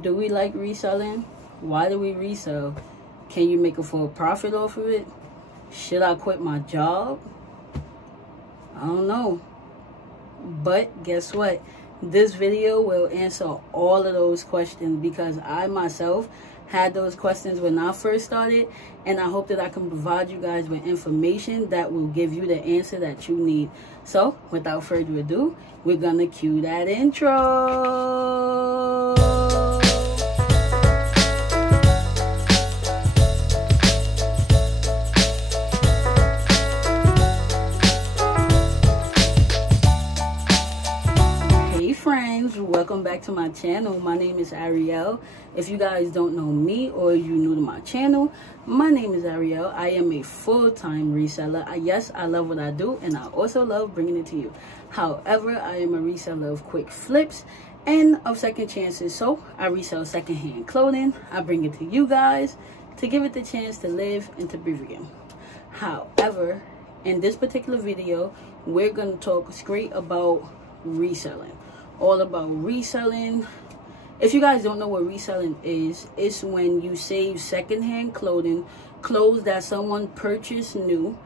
Do we like reselling? Why do we resell? Can you make a full profit off of it? Should I quit my job? I don't know. But guess what? This video will answer all of those questions, because I myself had those questions when I first started, and I hope that I can provide you guys with information that will give you the answer that you need. So without further ado, we're gonna cue that intro. Welcome back to my channel. My name is Ariel. If you guys don't know me or you're new to my channel, my name is Ariel. I am a full-time reseller. Yes, I love what I do, and I also love bringing it to you. However, I am a reseller of quick flips and of second chances. So I resell secondhand clothing. I bring it to you guys to give it the chance to live and to breathe again. However, in this particular video, we're going to talk straight about reselling. All about reselling. If you guys don't know what reselling is, it's when you save secondhand clothes that someone purchased new,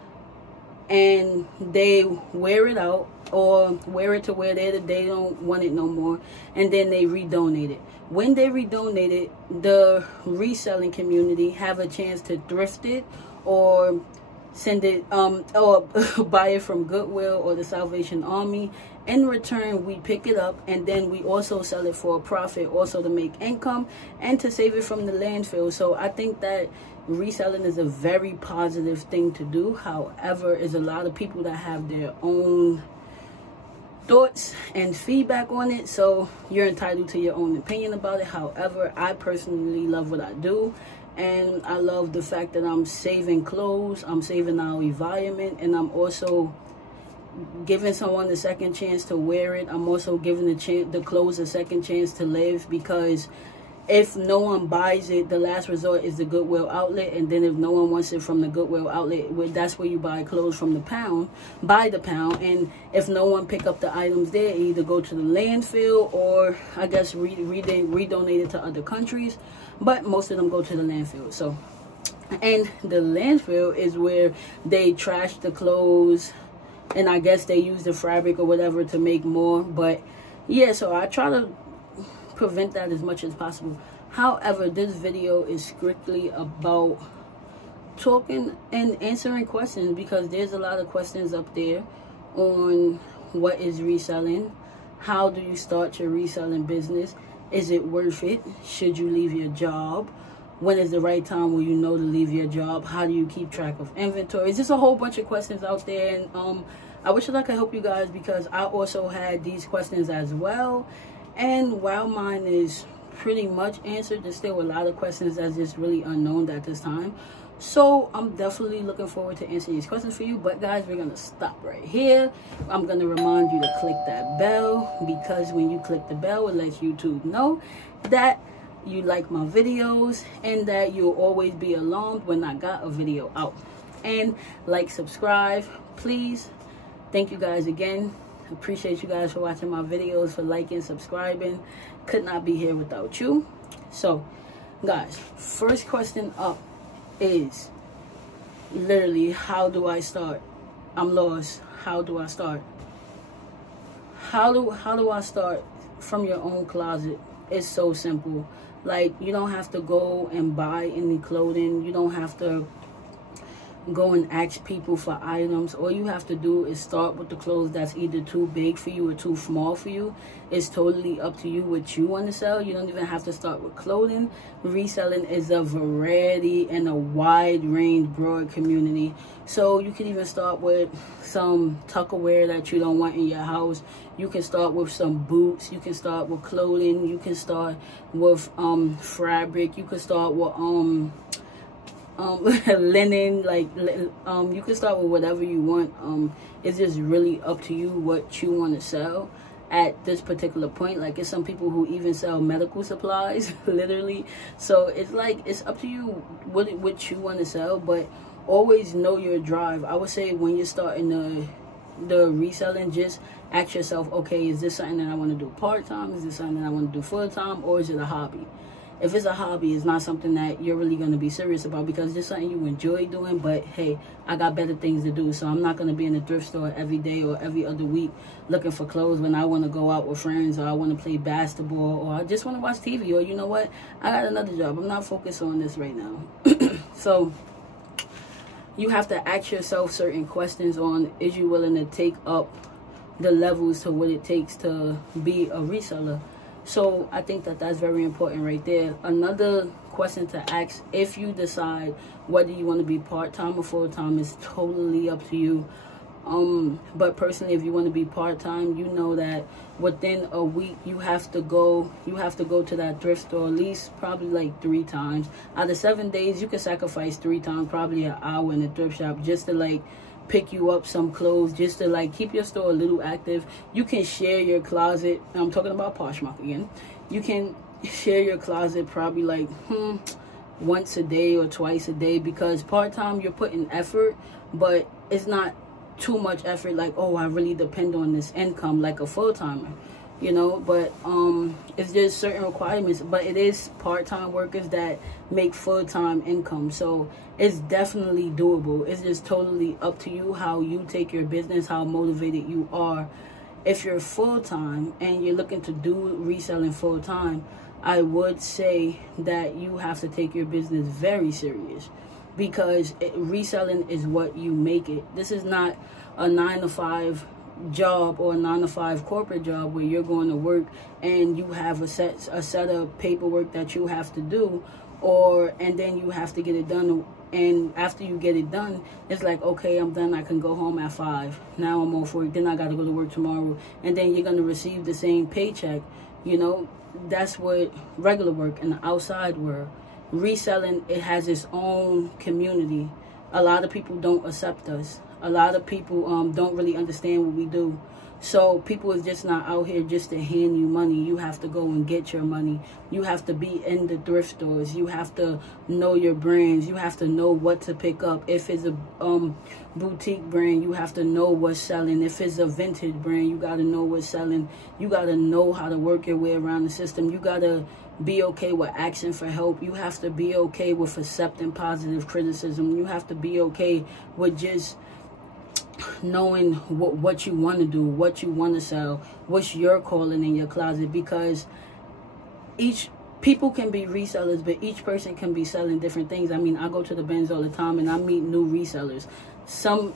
and they wear it out or wear it to where they don't want it no more, and then they redonate it. When they redonate it, the reselling community have a chance to thrift it or send it or buy it from Goodwill or the Salvation Army. In return, we pick it up, and then we also sell it for a profit, also to make income and to save it from the landfill. So I think that reselling is a very positive thing to do. However, there's a lot of people that have their own thoughts and feedback on it, so you're entitled to your own opinion about it. However, I personally love what I do, and I love the fact that I'm saving clothes, I'm saving our environment, and I'm also giving someone a second chance to wear it. I'm also giving the clothes a second chance to live, because if no one buys it, the last resort is the Goodwill outlet, and then if no one wants it from the Goodwill outlet, that's where you buy clothes from the pound, by the pound. And if no one pick up the items there, either go to the landfill or I guess redonate it to other countries, but most of them go to the landfill. So, and the landfill is where they trash the clothes, and I guess they use the fabric or whatever to make more. But yeah, so I try to prevent that as much as possible. However, this video is strictly about talking and answering questions, because there's a lot of questions up there on what is reselling, how do you start your reselling business, is it worth it, should you leave your job, when is the right time will you know to leave your job, how do you keep track of inventory. It's just a whole bunch of questions out there, and I wish that I could help you guys, because I also had these questions as well. And while mine is pretty much answered, there's still a lot of questions that's just really unknown at this time. So I'm definitely looking forward to answering these questions for you. But guys, we're going to stop right here. I'm going to remind you to click that bell, because when you click the bell, it lets YouTube know that you like my videos and that you'll always be alarmed when I got a video out. And like, subscribe, please. Thank you guys again. Appreciate you guys for watching my videos, for liking, subscribing. Could not be here without you. So guys, first question up is literally, how do I start? I'm lost. How do I start? How do I start? From your own closet. It's so simple. Like, you don't have to go and buy any clothing. You don't have to go and ask people for items. All you have to do is start with the clothes that's either too big for you or too small for you. It's totally up to you what you want to sell. You don't even have to start with clothing. Reselling is a variety and a wide range, broad community. So you can even start with some Tupperware that you don't want in your house. You can start with some boots. You can start with clothing. You can start with fabric. You can start with linen. Like you can start with whatever you want. It's just really up to you what you want to sell at this particular point. Like, it's some people who even sell medical supplies literally. So it's like, it's up to you what you want to sell, but always know your drive. I would say when you're starting to the reselling, just ask yourself, okay, is this something that I want to do part-time? Is this something that I want to do full-time? Or is it a hobby? If it's a hobby, it's not something that you're really going to be serious about, because it's something you enjoy doing. But hey, I got better things to do, so I'm not going to be in the thrift store every day or every other week looking for clothes when I want to go out with friends, or I want to play basketball, or I just want to watch TV, or you know what, I got another job. I'm not focused on this right now. So you have to ask yourself certain questions on, is you willing to take up the levels to what it takes to be a reseller? So I think that that's very important right there. Another question to ask, if you decide whether you want to be part-time or full-time, is totally up to you. But personally, if you want to be part-time, you know that within a week you have to go to that thrift store at least probably like 3 times. Out of 7 days, you can sacrifice 3 times, probably an hour in the thrift shop, just to like pick you up some clothes, just to like keep your store a little active. You can share your closet. I'm talking about Poshmark again. You can share your closet probably like once a day or twice a day, because part-time you're putting effort, but it's not too much effort like, oh, I really depend on this income like a full-timer, you know. But it's just certain requirements, but it is part-time workers that make full-time income, so it's definitely doable. It's just totally up to you how you take your business, how motivated you are. If you're full-time and you're looking to do reselling full-time, I would say that you have to take your business very serious, because reselling is what you make it. This is not a 9-to-5 job or a 9-to-5 corporate job where you're going to work and you have a set of paperwork that you have to do, and then you have to get it done. And after you get it done, it's like, okay, I'm done. I can go home at 5. Now I'm off work. Then I got to go to work tomorrow. And then you're going to receive the same paycheck. You know, that's what regular work in the outside world. Reselling, it has its own community. A lot of people don't accept us. A lot of people don't really understand what we do. So people is just not out here just to hand you money. You have to go and get your money. You have to be in the thrift stores. You have to know your brands. You have to know what to pick up. If it's a boutique brand, you have to know what's selling. If it's a vintage brand, you got to know what's selling. You got to know how to work your way around the system. You got to be okay with asking for help. You have to be okay with accepting positive criticism. You have to be okay with just knowing what you want to do, what you want to sell, what's your calling in your closet, because people can be resellers, but each person can be selling different things. I mean, I go to the bins all the time and I meet new resellers. Some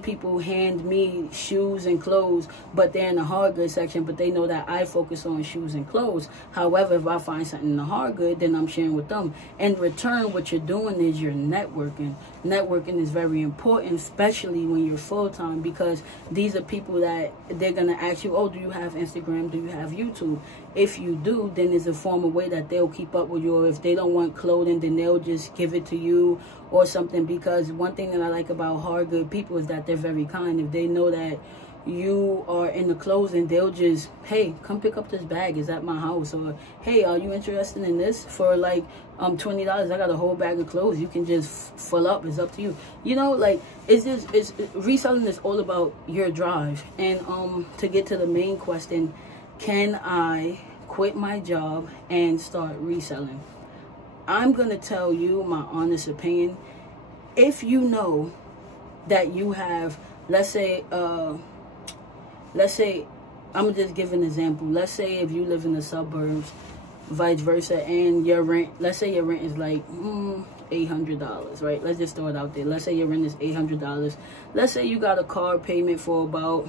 people hand me shoes and clothes, but they're in the hard goods section, but they know that I focus on shoes and clothes. However, if I find something in the hard good, then I'm sharing with them. In return, what you're doing is you're networking. Networking is very important, especially when you're full-time, because these are people that they're going to ask you, oh, do you have Instagram? Do you have YouTube? If you do, then there's a form of way that they'll keep up with you. Or if they don't want clothing, then they'll just give it to you or something. Because one thing that I like about hard good people is that they're very kind. If they know that you are in the clothing, they'll just, hey, come pick up this bag, it's at my house. Or, hey, are you interested in this for like $20? I got a whole bag of clothes, you can just fill up, it's up to you. You know, like, reselling is all about your drive. And to get to the main question, can I quit my job and start reselling? I'm gonna tell you my honest opinion. If you know that you have, let's say I'm gonna just give an example. Let's say if you live in the suburbs, vice versa, and your rent, let's say your rent is like $800, right? Let's just throw it out there. Let's say your rent is $800. Let's say you got a car payment for about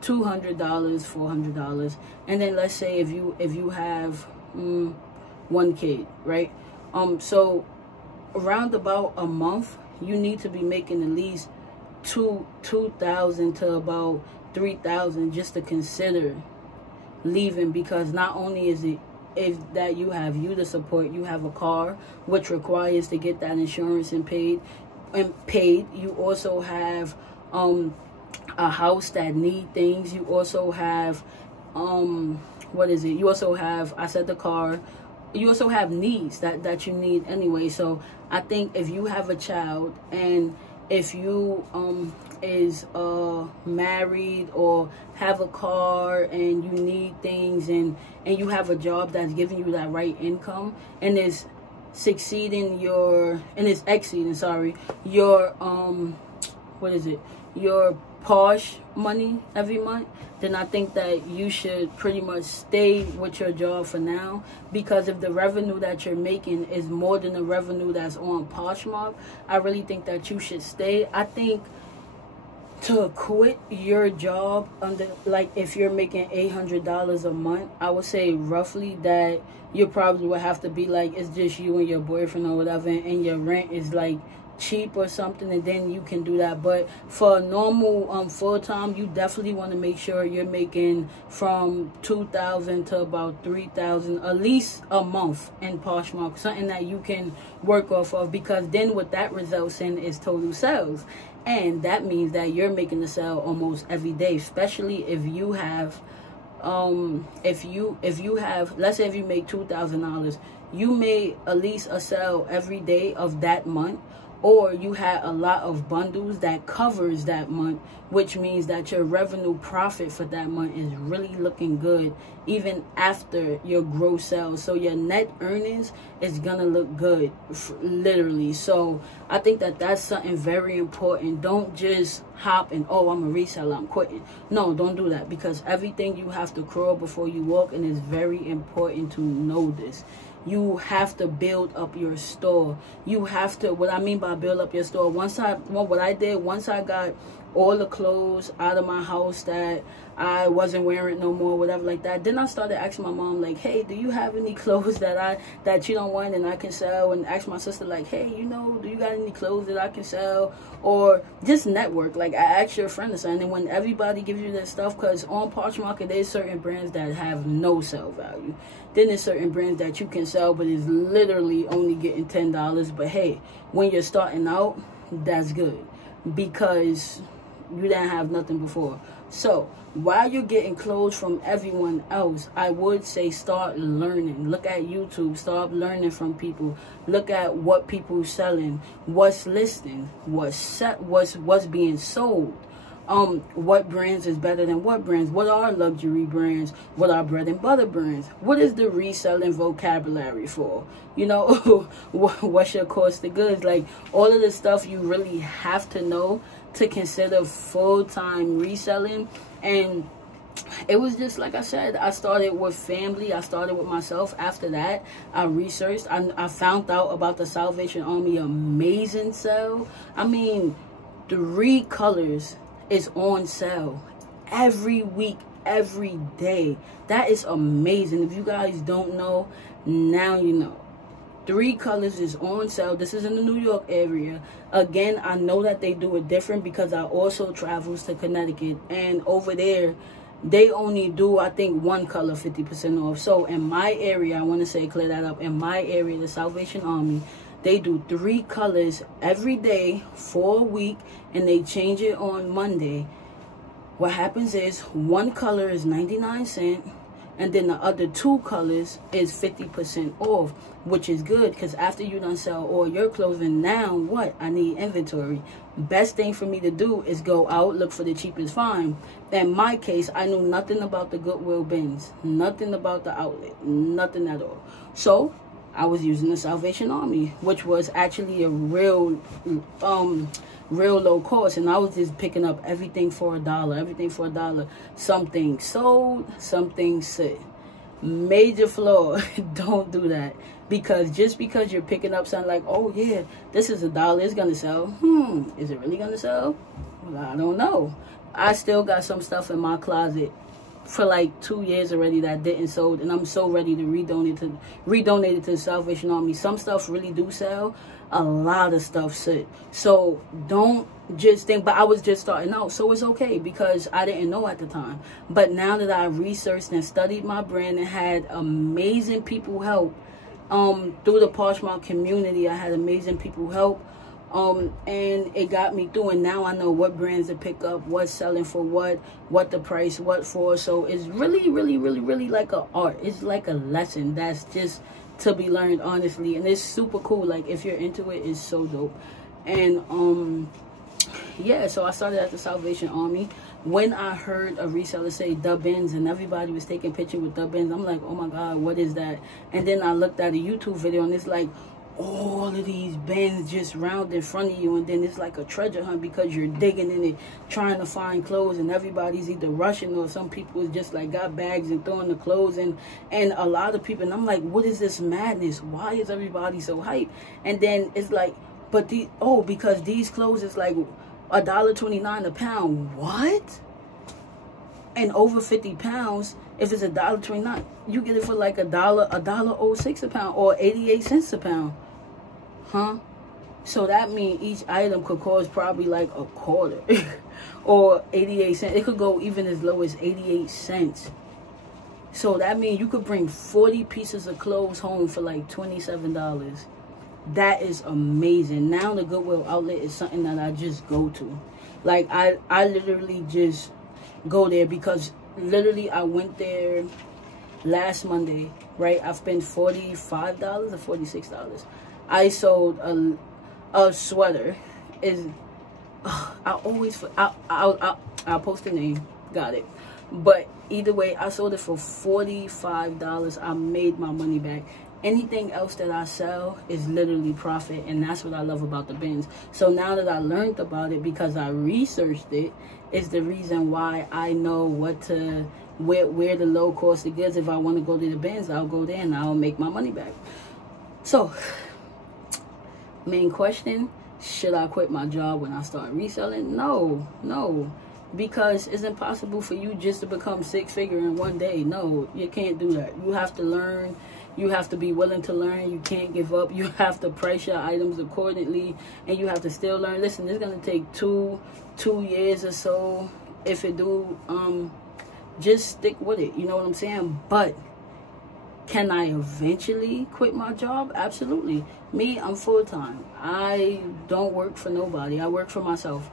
$200, $400, and then let's say if you have 1 kid, right? So around about a month, you need to be making at least $2,000 to about $3,000 just to consider leaving, because not only is that you have you to support, you have a car which requires to get that insurance and paid. You also have a house that need things. You also have you also have, I said, the car. You also have needs that you need anyway. So I think if you have a child, and if you is married or have a car and you need things, and you have a job that's giving you that right income, and it's exceeding your what is it, your Posh money every month, then I think that you should pretty much stay with your job for now. Because if the revenue that you're making is more than the revenue that's on Poshmark, I really think that you should stay. I think to quit your job under, like, if you're making $800 a month, I would say roughly that you probably would have to be like, it's just you and your boyfriend or whatever, and your rent is like cheap or something, and then you can do that. But for a normal full-time, you definitely want to make sure you're making from $2,000 to about $3,000 at least a month in Poshmark, something that you can work off of, because then what that results in is total sales, and that means that you're making the sale almost every day, especially if you have if you have, let's say if you make $2,000, you made at least a sale every day of that month, or you had a lot of bundles that covers that month, which means that your revenue profit for that month is really looking good even after your gross sales. So your net earnings is gonna look good, literally. So I think that that's something very important. Don't just hop and, oh, I'm a reseller, I'm quitting. No, don't do that, because everything you have to crawl before you walk, and it's very important to know this. You have to build up your store. You have to, what I mean by build up your store, once I got all the clothes out of my house that I wasn't wearing no more, whatever like that, then I started asking my mom, like, hey, do you have any clothes that you don't want and I can sell? And ask my sister, like, hey, you know, do you got any clothes that I can sell? Or just network. Like, I asked your friend or something, and when everybody gives you that stuff, because on Poshmark there's certain brands that have no sell value. Then there's certain brands that you can sell, but it's literally only getting $10. But hey, when you're starting out, that's good, because you didn't have nothing before. So while you're getting clothes from everyone else, I would say start learning. Look at YouTube, start learning from people. Look at what people selling, what's listing, what's being sold. What brands is better than what brands? What are luxury brands? What are bread and butter brands? What is the reselling vocabulary for? You know, what's your cost of goods? Like, all of the stuff you really have to know to consider full-time reselling. And it was just, like I said, I started with family. I started with myself. After that, I researched. I found out about the Salvation Army amazing sale. I mean, 3 colors is on sale every week, every day. That is amazing. If you guys don't know, now you know. 3 colors is on sale. This is in the New York area. Again, I know that they do it different because I also travels to Connecticut, and over there they only do, I think, 1 color 50% off. So in my area, I want to say, clear that up, in my area, the Salvation Army, they do 3 colors every day for a week, and they change it on Monday. What happens is 1 color is 99 cents, and then the other 2 colors is 50% off, which is good, because after you done sell all your clothing, now what? I need inventory. Best thing for me to do is go out, look for the cheapest find. In my case, I knew nothing about the Goodwill bins, nothing about the outlet, nothing at all. So I was using the Salvation Army, which was actually a real low cost, and I was just picking up everything for $1. Something sold, something sit. Major flaw. Don't do that, because just because you're picking up something like, oh yeah, this is $1, it's gonna sell. Is it really gonna sell? Well, I don't know. I still got some stuff in my closet for like 2 years already that didn't sold, and I'm so ready to redonate it to the Salvation Army. Some stuff really do sell. A lot of stuff sit. So don't just think, but I was just starting out, so it's okay, because I didn't know at the time. But now that I researched and studied my brand and had amazing people help through the Poshmark community, I had amazing people help, and it got me through, and now I know what brands to pick up, what's selling for what the price, what for. So it's really like an art. It's like a lesson that's just to be learned, honestly, and it's super cool. Like, if you're into it, it's so dope. And yeah, so I started at the Salvation Army. When I heard a reseller say the bins and everybody was taking pictures with the bins, I'm like, oh my God, what is that? And then I looked at a YouTube video and it's like all of these bins just round in front of you, and then it's like a treasure hunt because you're digging in it trying to find clothes, and everybody's either rushing or some people just like got bags and throwing the clothes in, and a lot of people, and I'm like, what is this madness? Why is everybody so hyped? And then it's like, but because these clothes is like $1.29 a pound. What? And over 50 pounds, if it's $1.29, you get it for like $1.06 a pound, or 88 cents a pound. Huh? So that means each item could cost probably like a quarter or 88 cents. It could go even as low as 88 cents. So that means you could bring 40 pieces of clothes home for like $27. That is amazing. Now the Goodwill outlet is something that I just go to. Like I literally just go there because literally I went there last Monday, right? I spent $45 or $46. I sold a sweater. I'll post the name. Got it. But either way, I sold it for $45. I made my money back. Anything else that I sell is literally profit, and that's what I love about the bins. So now that I learned about it because I researched it, is the reason why I know what to where the low cost of goods. If I want to go to the bins, I'll go there and I'll make my money back. So main question, should I quit my job when I start reselling? No, because it's impossible for you just to become six-figure in one day. No, you can't do that. You have to learn. You have to be willing to learn. You can't give up. You have to price your items accordingly, and you have to still learn. Listen, it's gonna take two years or so. If it do, just stick with it. You know what I'm saying? But can I eventually quit my job? Absolutely. Me, I'm full-time. I don't work for nobody. I work for myself.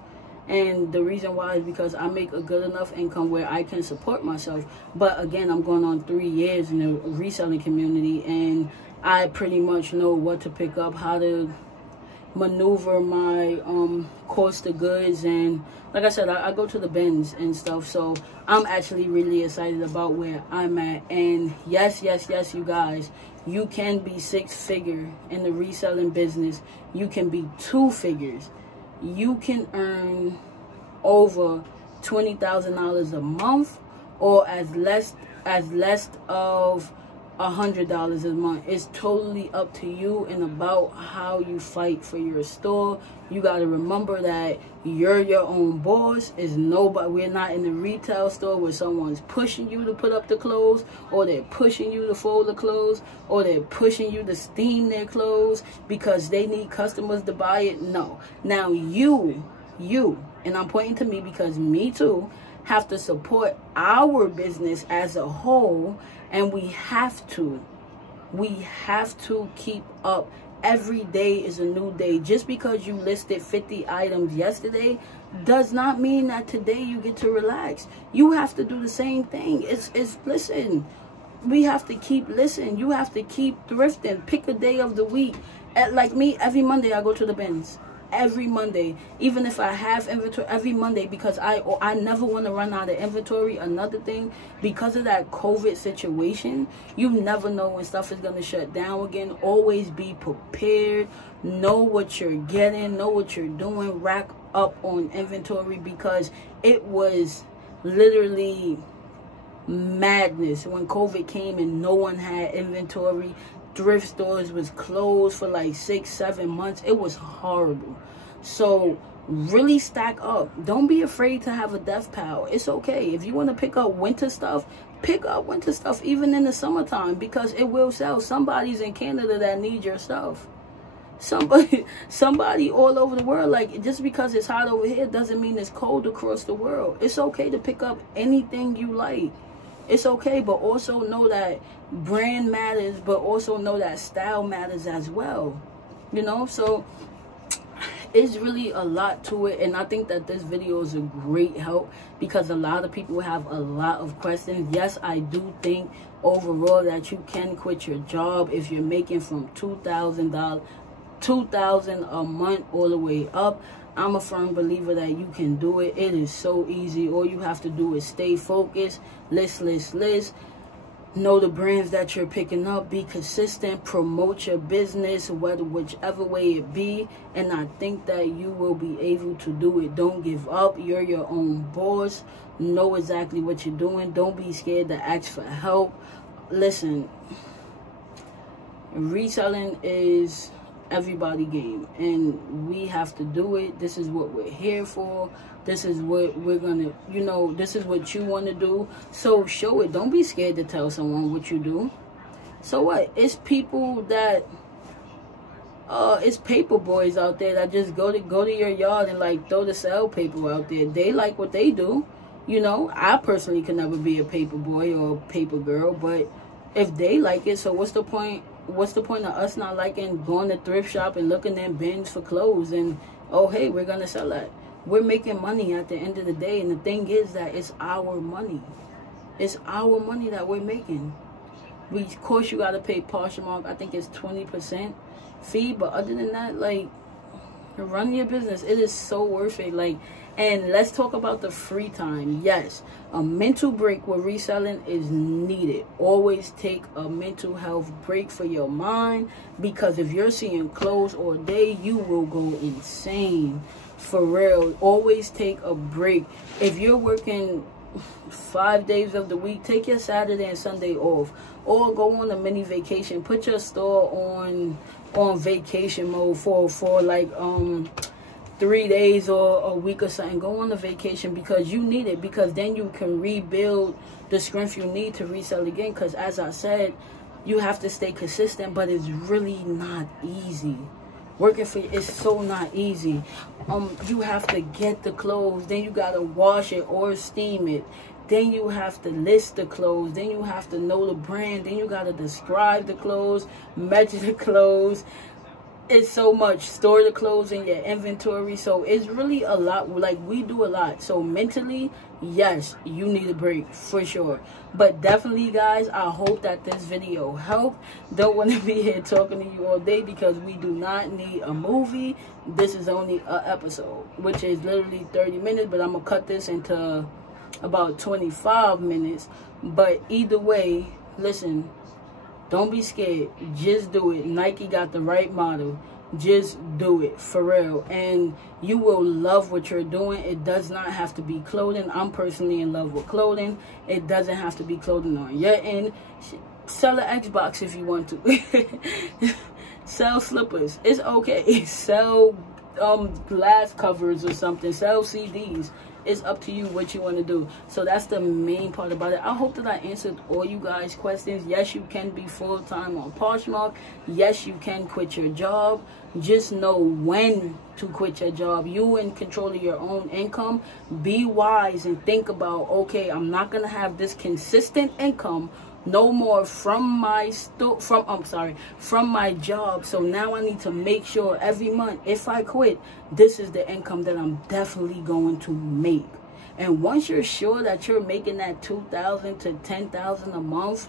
And the reason why is because I make a good enough income where I can support myself. But again, I'm going on 3 years in the reselling community, and I pretty much know what to pick up, how to maneuver my cost of goods. And like I said, I go to the bins and stuff, so I'm actually really excited about where I'm at. And yes, you guys, you can be six-figure in the reselling business. You can be two figures. You can earn over $20,000 a month, or as less of $100 a month. It's totally up to you and about how you fight for your store. You got to remember that you're your own boss. Is nobody. We're not in the retail store where someone's pushing you to put up the clothes, or they're pushing you to fold the clothes, or they're pushing you to steam their clothes because they need customers to buy it. No. Now you, and I'm pointing to me because me too, have to support our business as a whole, and we have to keep up. Every day is a new day. Just because you listed 50 items yesterday does not mean that today you get to relax. You have to do the same thing. Listen, we have to keep listening. You have to keep thrifting. Pick a day of the week. Like me, every Monday I go to the bins. Every Monday, even if I have inventory, every Monday, because I never want to run out of inventory. Another thing, because of that COVID situation, you never know when stuff is going to shut down again. Always be prepared. Know what you're getting. Know what you're doing. Rack up on inventory, because it was literally madness when COVID came and no one had inventory. Thrift stores was closed for like 6-7 months. It was horrible. So really stack up. Don't be afraid to have a death pile. It's okay. If you want to pick up winter stuff, pick up winter stuff even in the summertime, because it will sell. Somebody's in Canada that needs your stuff. Somebody all over the world. Like, just because it's hot over here doesn't mean it's cold across the world. It's okay to pick up anything you like. It's okay, but also know that brand matters, but also know that style matters as well. You know, so it's really a lot to it, and I think that this video is a great help because a lot of people have a lot of questions. Yes, I do think overall that you can quit your job if you're making from $2,000 a month all the way up. I'm a firm believer that you can do it. It is so easy. All you have to do is stay focused, list, know the brands that you're picking up, be consistent, promote your business, whichever way it be, and I think that you will be able to do it. Don't give up. You're your own boss. Know exactly what you're doing. Don't be scared to ask for help. Listen, reselling is everybody game, and we have to do it. This is what we're here for. This is what we're gonna, this is what you want to do, so show it. Don't be scared to tell someone what you do. So what? It's people that it's paper boys out there that just go to your yard and like throw the sell paper out there. They like what they do. I personally can never be a paper boy or a paper girl, but if they like it, so what's the point? What's the point of us not liking going to thrift shop and looking in bins for clothes and, oh, hey, we're going to sell that? We're making money at the end of the day. And the thing is that it's our money. It's our money that we're making. Of course, you got to pay Poshmark. I think it's 20% fee. But other than that, like, run your business. It is so worth it. Like, and let's talk about the free time. Yes, a mental break with reselling is needed. Always take a mental health break for your mind, because if you're seeing clothes all day, you will go insane. For real. Always take a break. If you're working 5 days of the week, take your Saturday and Sunday off, or go on a mini vacation. Put your store on vacation mode for like 3 days or a week or something. Go on a vacation, because you need it, because then you can rebuild the strength you need to resell again. Because as I said, you have to stay consistent, but it's really not easy. Working for you is so not easy. You have to get the clothes, then you gotta wash it or steam it, then you have to list the clothes, then you have to know the brand, then you gotta describe the clothes, measure the clothes. It's so much. Store the clothes in your inventory. So it's really a lot. Like, we do a lot. So mentally, yes, you need a break for sure. But definitely, guys, I hope that this video helped. Don't want to be here talking to you all day, because we do not need a movie. This is only an episode, which is literally 30 minutes, but I'm gonna cut this into about 25 minutes. But either way, listen, don't be scared. Just do it. Nike got the right motto. Just do it, for real. And you will love what you're doing. It does not have to be clothing. I'm personally in love with clothing. It doesn't have to be clothing on your end. Sell an Xbox if you want to. Sell slippers. It's okay. Sell glass covers or something. Sell CDs. It's up to you what you want to do. So that's the main part about it. I hope that I answered all you guys' questions. Yes, you can be full-time on Poshmark. Yes, you can quit your job. Just know when to quit your job. You in control of your own income. Be wise and think about, okay, I'm not going to have this consistent income no more from my job. So now I need to make sure every month, if I quit, this is the income that I'm definitely going to make. And once you're sure that you're making that $2,000 to $10,000 a month,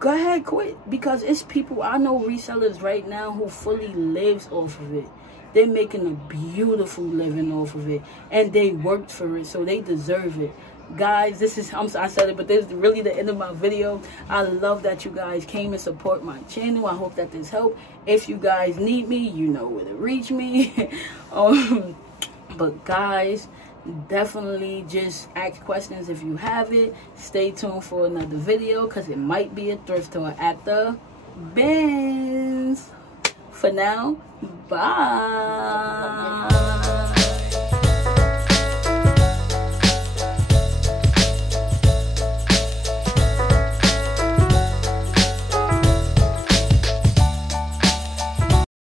go ahead, quit. Because it's people, I know resellers right now who fully lives off of it. They're making a beautiful living off of it, and they worked for it, so they deserve it. Guys, this is, I said it, but this is really the end of my video. I love that you guys came and support my channel. I hope that this helped. If you guys need me, you know where to reach me. But guys, definitely just ask questions if you have it. Stay tuned for another video, because it might be a thrift store at the bins. For now, bye.